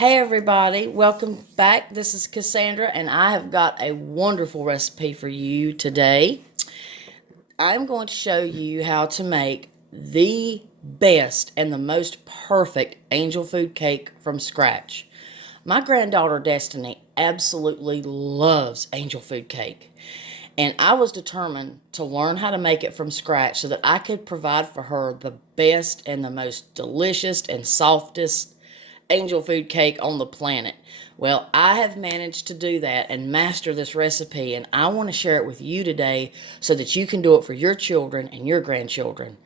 Hey everybody, welcome back. This is Cassandra and I have got a wonderful recipe for you today. I'm going to show you how to make the best and the most perfect angel food cake from scratch. My granddaughter Destiny absolutely loves angel food cake, and I was determined to learn how to make it from scratch so that I could provide for her the best and the most delicious and softest angel food cake on the planet. Well, I have managed to do that and master this recipe, and I want to share it with you today so that you can do it for your children and your grandchildren.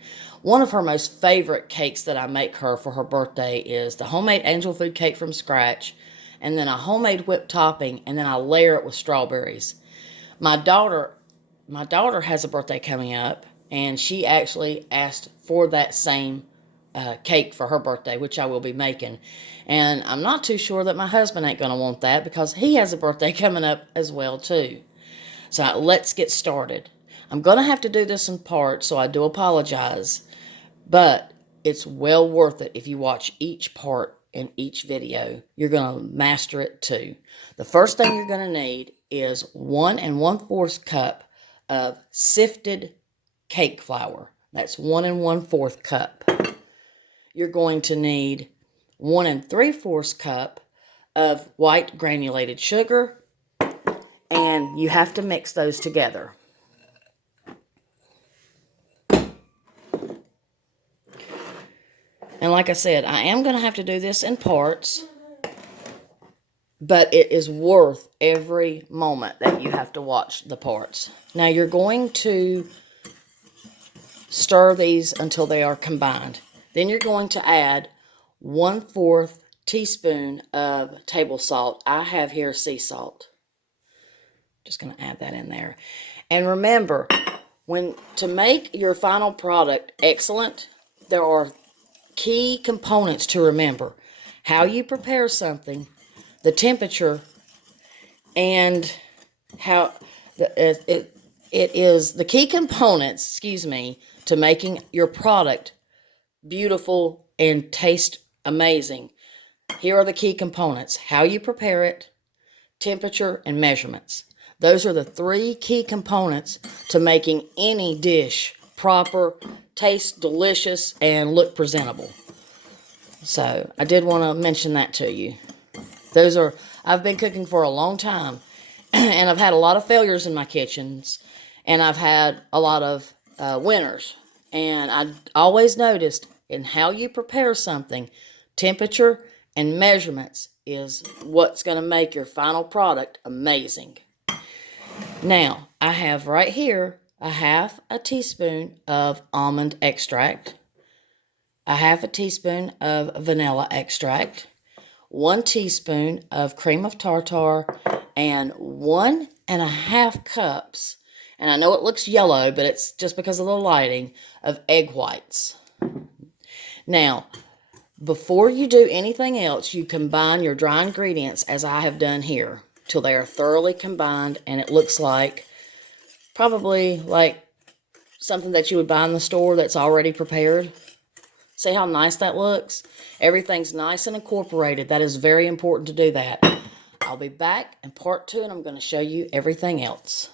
One of her most favorite cakes that I make her for her birthday is the homemade angel food cake from scratch, and then a homemade whipped topping, and then I layer it with strawberries. My daughter my daughter has a birthday coming up, and she actually asked for that same cake for her birthday, which I will be making. And I'm not too sure that my husband ain't going to want that because he has a birthday coming up as well, too. So let's get started. I'm going to have to do this in parts, so I do apologize. But it's well worth it if you watch each part in each video. You're going to master it, too. The first thing you're going to need is 1 1/4 cup of sifted cake flour. That's 1 1/4 cup. You're going to need 1 3/4 cup of white granulated sugar, and you have to mix those together. And like I said, I am going to have to do this in parts, but it is worth every moment that you have to watch the parts. Now you're going to stir these until they are combined. Then you're going to add 1/4 teaspoon of table salt. I have here sea salt. Just going to add that in there. And remember, to make your final product excellent, there are key components to remember. How you prepare something, the temperature, and how it is the key components, to making your product beautiful and taste amazing. Here are the key components: how you prepare it, temperature, and measurements. Those are the 3 key components to making any dish proper, taste delicious, and look presentable. So I did want to mention that to you. I've been cooking for a long time, and I've had a lot of failures in my kitchens, and I've had a lot of winners. And I always noticed in how you prepare something, temperature and measurements is what's going to make your final product amazing. Now, I have right here a 1/2 teaspoon of almond extract, a 1/2 teaspoon of vanilla extract, 1 teaspoon of cream of tartar, and 1 1/2 cups, and I know it looks yellow, but it's just because of the lighting, of egg whites. Now, before you do anything else, you combine your dry ingredients as I have done here till they are thoroughly combined, and it looks like probably like something that you would buy in the store that's already prepared. See how nice that looks? Everything's nice and incorporated. That is very important to do that. I'll be back in part 2, and I'm going to show you everything else.